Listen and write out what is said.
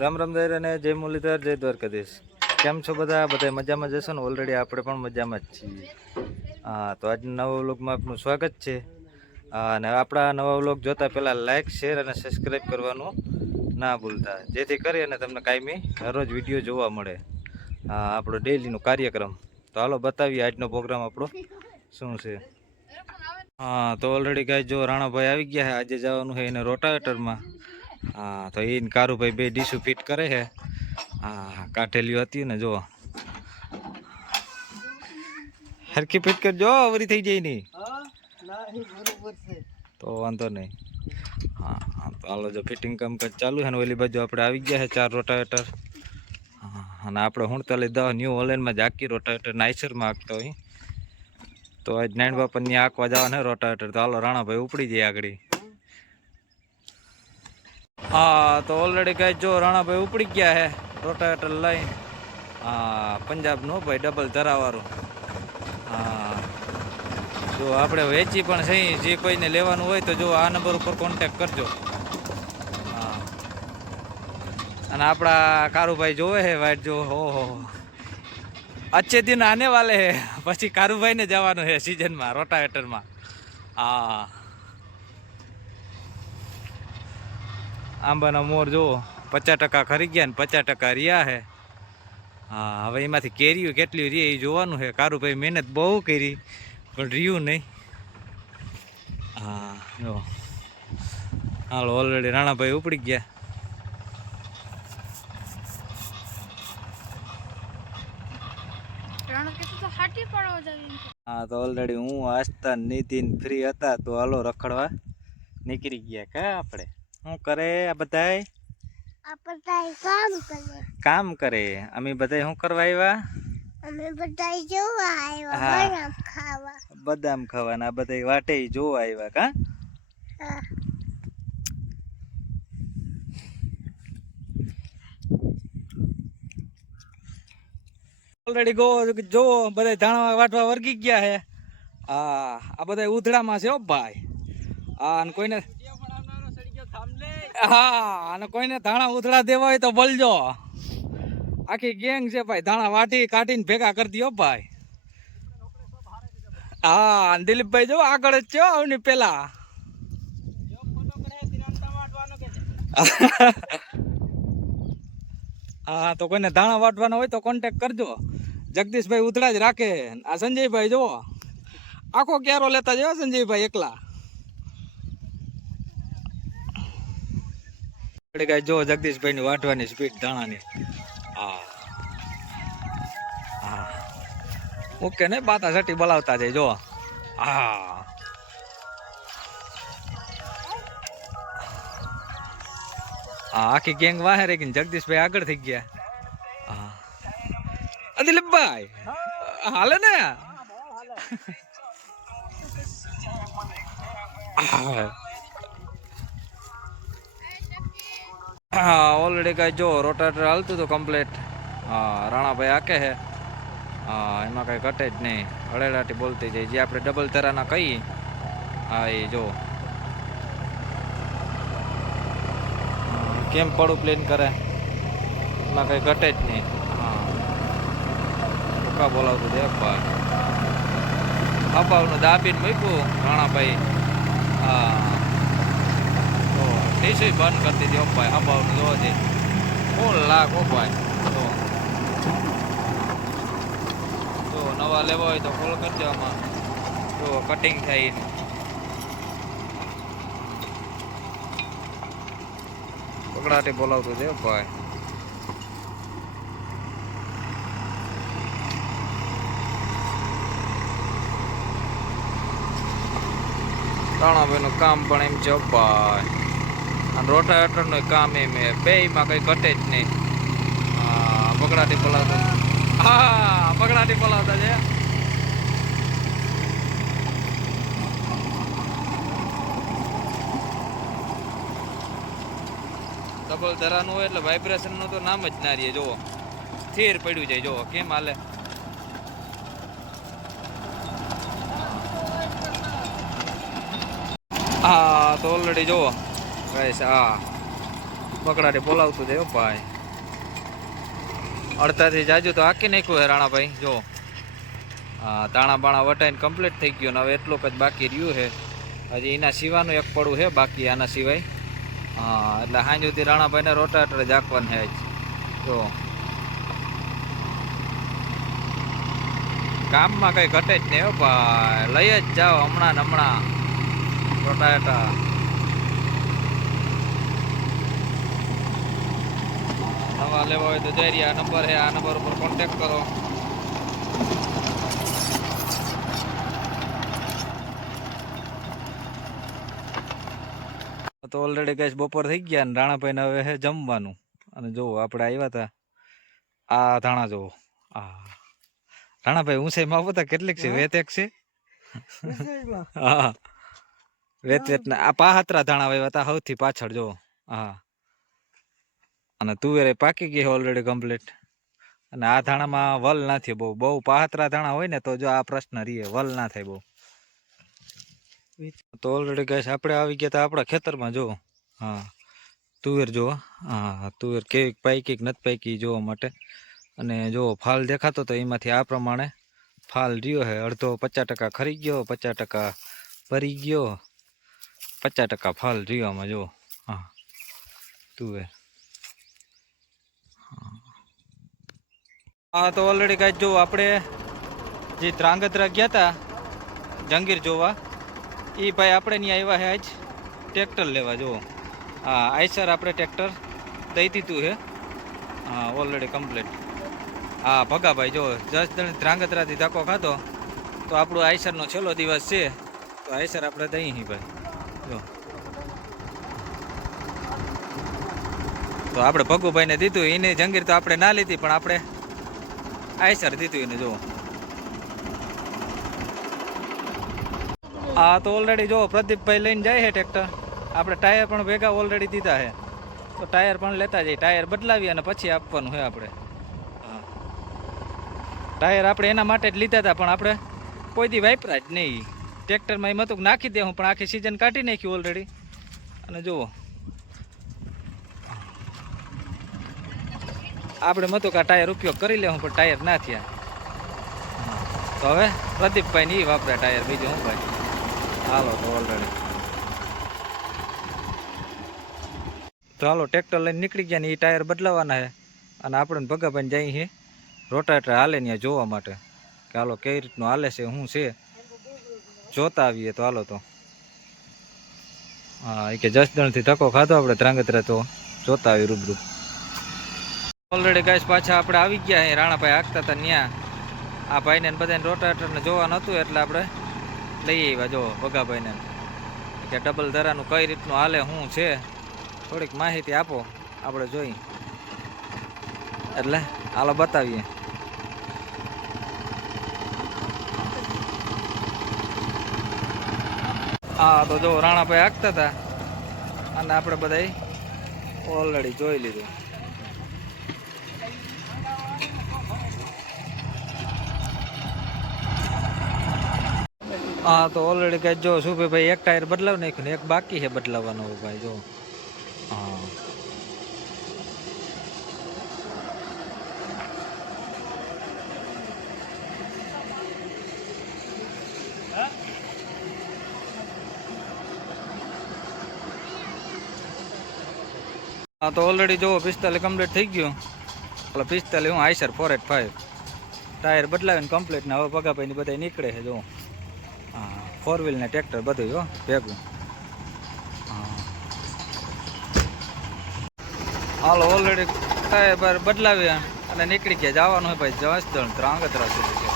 રામ રામ દૈર અને જય મુરલીધર, જય દ્વારકાધીશ. કેમ છો બધા? બધા મજામાં જશો ને? ઓલરેડી આપણે પણ મજામાં જ છીએ. હા, તો આજના નવા વ્લોગમાં આપનું સ્વાગત છે. અને આપણા નવા વ્લોગ જોતા પહેલાં લાઇક, શેર અને સબસ્ક્રાઈબ કરવાનું ના ભૂલતા, જેથી કરી અને તમને કાયમી રોજ વિડીયો જોવા મળે. આપણો ડેઈલીનો કાર્યક્રમ. તો હાલો બતાવીએ આજનો પ્રોગ્રામ આપણો શું છે. હા, તો ઓલરેડી ગાય જો રાણાભાઈ આવી ગયા છે. આજે જવાનું છે એને રોટાવેટરમાં. હા, તો એને કારુભાઈ બે ડીશું ફિટ કરે છે. હા, કાઠેલીઓ હતી ને, જો હરખી ફિટ કરજો, અવરી થઈ જાય નહીં તો વાંધો નહીં. હા, તો હાલો જો ફિટિંગ કામકાજ ચાલુ છે ને ઓલી બાજુ આપણે આવી ગયા છે 4 રોટાવેટર. હા, અને આપણે હુણતાલી દવા ન્યૂ હોલેન્ડમાં જ આખી રોટાવેટર નાઇસરમાં આંકતા હોય. તો આજ નાઈન બાપનની આંકવા જવાના રોટાવેટર. તો હાલો રાણાભાઈ ઉપડી જાય આગળ. હા, તો ઓલરેડી ગાય જો રાણાભાઈ ઉપડી ગયા છે રોટાવેટર લઈને. હા, પંજાબનો ભાઈ ડબલ ધરાવાળો. હા, જો આપણે વેચી પણ સહી, જે કોઈને લેવાનું હોય તો જો આ નંબર ઉપર કોન્ટેક કરજો. હા, અને આપણા કારુભાઈ જોવે છે વાઇટ, જો ઓહો અચ્છે દિન આને વાલે હે. પછી કારુભાઈને જવાનું છે સિઝનમાં રોટાવેટરમાં. હા, આંબાના મોર જુઓ 50% ખરી ગયા ને 50% રહ્યા છે. હા, હવે એમાંથી કેરીઓ કેટલી રહી એ જોવાનું છે. કારુભાઈ મહેનત બહુ કરી પણ રહ્યું નહીં. હા, જો હાલો ઓલરેડી રાણાભાઈ ઉપડી ગયા. હા, તો ઓલરેડી હું આસ્તા નીતિન ફ્રી હતા તો હાલો રખડવા નીકળી ગયા. કા આપણે શું કરે આ બધાય? કામ કરે. અમે બધા શું કરવા આવ્યા? અમે બધા જોવા આવ્યા. બદામ ખાવાના. બધા વાટે જોવા આવ્યા. કા ઓલરેડી જો બધા ધાણા વાટવા વર્ગી ગયા છે. આ બધા ઉધડામાં છે હો ભાઈ. અને કોઈને અને કોઈને ધાણા ઉધડા દેવા હોય તો બોલજો. આખી ગેંગ છે ભાઈ. ધાણા વાટી કાઢીને ભેગા કરી દો ભાઈ. હા, દિલીપભાઈ જો આગળ જ છે આવની પેલા. હા, તો કોઈને ધાણા વાટવાનો હોય તો કોન્ટેક કરજો. જગદીશભાઈ ઉધડા જ રાખે. આ સંજયભાઈ જો આખો ક્યારો લેતા જાવ સંજયભાઈ એકલા. જો જગદીશભાઈ ની વાટવાની સ્પીડ ધાણાની. હા હા, ઓકે ને બાતા સટી બોલાવતા જાય જો. હા, આખી ગેંગ વાહે રહી. જગદીશભાઈ આગળ થઈ ગયા. હા, દિલીપભાઈ હાલે ને. હા, ઓલરેડી કઈ જો રોટાટર હાલતું હતું કમ્પ્લીટ. હા, રાણાભાઈ આકે છે. હા, એમાં કઈ ઘટે જ નહીં. હળેડાટી બોલતી જાય. જે આપણે ડબલ તરાના કહીએ. હા, એ જો કેમ પડું પ્લેન કરે. એમાં કઈ ઘટે જ નહીં. હા, ભૂકા બોલાવતું દેખ ભાઈ. અપાવનું દાબીને મૂક્યું રાણાભાઈ. હા, તો ડીસી બંધ કરી દીધી ભાઈ. અપાવનું જોવાથી ફૂલ લાખ ભાઈ. તો નવા લેવા હોય તો ફોલ કરજો. આમાં જો કટિંગ થાય. પકડાટી બોલાવતું છે ભાઈ. રાણાભાઈ નું કામ પણ એમ છે ભાઈ. અને રોટાવેટર નું કામ એમ બે માં કઈ ઘટે જ નહીં. હા, પકડાટી બોલાવતા. હા, પકડાટી બોલાવતા છે. ડબલ ધરાનું હોય એટલે વાઇબ્રેશન નું તો નામ જ ના રહીએ. જોવો સ્થિર પડ્યું જાય. જોવો કેમ હાલે. હા, તો ઓલરેડી જોવો ગાઈસ. હા, બકડાટી બોલાવતું જાય ભાઈ. અડધાથી જાજુ તો આખી નાખ્યું હે રાણાભાઈ. જો હા, તાણા બાણા વટાઈને કમ્પ્લીટ થઈ ગયું ને હવે એટલું જ બાકી રહ્યું છે. હજી એના સિવાનું એક પડું છે બાકી આના સિવાય. હા, એટલે સાંજ સુધી રાણાભાઈને રોટાટર જ આપવાનું છે. જો કામમાં કઈ ઘટે જ નહીં હો ભાઈ, લઈ જ જાઓ હમણાં ને હમણાં રોટાટા. નવા લેવા હોય તો જઈ આ નંબર છે, આ નંબર ઉપર કોન્ટેક્ટ કરો. તો ઓલરેડી ગેસ બપોર થઈ ગયા ને રાણાભાઈ ને હવે છે જમવાનું. અને જુઓ આપણે આવ્યા હતા આ ધાણા જુઓ. રાણાભાઈ ઊંચાઈમાં આવો તા કેટલીક છે? વેત એક છે. હા, વેત આ પાહતરા ધાણા વાવ્યા હતા સૌથી પાછળ. જો હા, અને તુવેર પાકી ગઈ ઓલરેડી કમ્પ્લીટ. અને આ ધાણામાં વલ નથી બહુ. બહુ પાહતરા ધાણા હોય ને તો જો આ પ્રશ્ન રહીએ, વલ ના થાય બહુ. તો ઓલરેડી ગેસ આપણે આવી ગયા હતા આપણા ખેતરમાં. જો હા, તુવેર જો. હા, તુવેર કેવી પાકી કે નથી પાકી જોવા માટે. અને જો ફાલ દેખાતો તો એમાંથી આ પ્રમાણે ફાલ રહ્યો છે. અડધો 50% ખરી ગયો, 50% ભરી ગયો, 50% ફાલ રહ્યો આમાં. જો હા, તુવેર. હા, તો ઓલરેડી કાંઈ જો આપણે જે ત્રાંગધ્રા ગયા હતા જંગીર જોવા, એ ભાઈ આપણે ત્યાં આવ્યા છે આજ ટ્રેક્ટર લેવા. જો હા, આઈસર આપણે ટ્રેક્ટર દઈ દીધું છે. હા, ઓલરેડી કમ્પ્લીટ. હા, ભગાભાઈ જો જસદણ ધ્રાંગધ્રાથી ધક્કો ખાધો તો આપણું આઈસરનો છેલ્લો દિવસ છે. તો આઈસર આપણે દઈ હી ભાઈ. જો તો આપણે ભગુભાઈને દીધું. એને જંગીર તો આપણે ના લીધી પણ આપણે આઈસર દીધું એને. જો હા, તો ઓલરેડી જો પ્રદીપભાઈ લઈને જાય છે ટ્રેક્ટર. આપણે ટાયર પણ ભેગા ઓલરેડી દીધા છે. તો ટાયર પણ લેતા જઈએ, ટાયર બદલાવી અને પછી આપવાનું છે આપણે. હા, ટાયર આપણે એના માટે જ લીધા હતા પણ આપણે કોઈ દી વાપરા જ નહીં. ટ્રેક્ટરમાં એમ હતું નાખી દે હું, પણ આખી સિઝન કાઢી નાખ્યું ઓલરેડી. અને જુઓ આપણે મતું કે ટાયર ઉપયોગ કરી લેવું પણ ટાયર ના થયા. તો હવે પ્રદીપભાઈ ની વાપરે ટાયર, બીજું હું ભાઈ. હાલો તો ઓલરેડી તો હાલો ટ્રેક્ટર લઈને નીકળી ગયા ને એ ટાયર બદલાવાના છે. અને આપણે ભગાભાઈને જઈએ છીએ રોટાટર હાલે ત્યાં જોવા માટે કે હાલો કઈ રીતનું હાલે છે, શું છે જોતા આવીએ. તો હાલો તો હા, એ કે જસદણથી ધક્કો ખાધો આપણે ધ્રાંગધ્રા, તો જોતા આવી રૂબરૂ. ઓલરેડી ગાઈસ પાછા આપણે આવી ગયા અહીં રાણાભાઈ હાંકતા હતા ત્યાં. આ ભાઈને બધાને રોટાટરને જોવા નહોતું એટલે આપણે લઈ આવ્યા. જો ભગાભાઈને કે ડબલ ધરાનું કઈ રીતનું હાલે શું છે થોડીક માહિતી આપો, આપણે જોઈ એટલે હાલો બતાવીએ. હા, તો જો રાણાભાઈ હાંકતા હતા અને આપણે બધા ઓલરેડી જોઈ લીધું. હા, તો ઓલરેડી કઈ જો શું ભાઈ એક ટાયર બદલાવ નાખ્યું ને એક બાકી છે બદલાવવાનો ભાઈ. જો હા, હા, તો ઓલરેડી જો 45 કમ્પ્લીટ થઈ ગયું. 45 હું આઈસર 485 ટાયર બદલાવીને કમ્પ્લીટ ને હવે ભગાભાઈ ની બધા નીકળે છે. જો હા, 4 વ્હીલ ને ટ્રેક્ટર બધું જો ભેગું. હા, હાલો ઓલરેડી ટાયર બદલાવ્યા અને નીકળી ગયા. જવાનું હોય ભાઈ જસદણ ધ્રાંગધ્રા સુધી છે.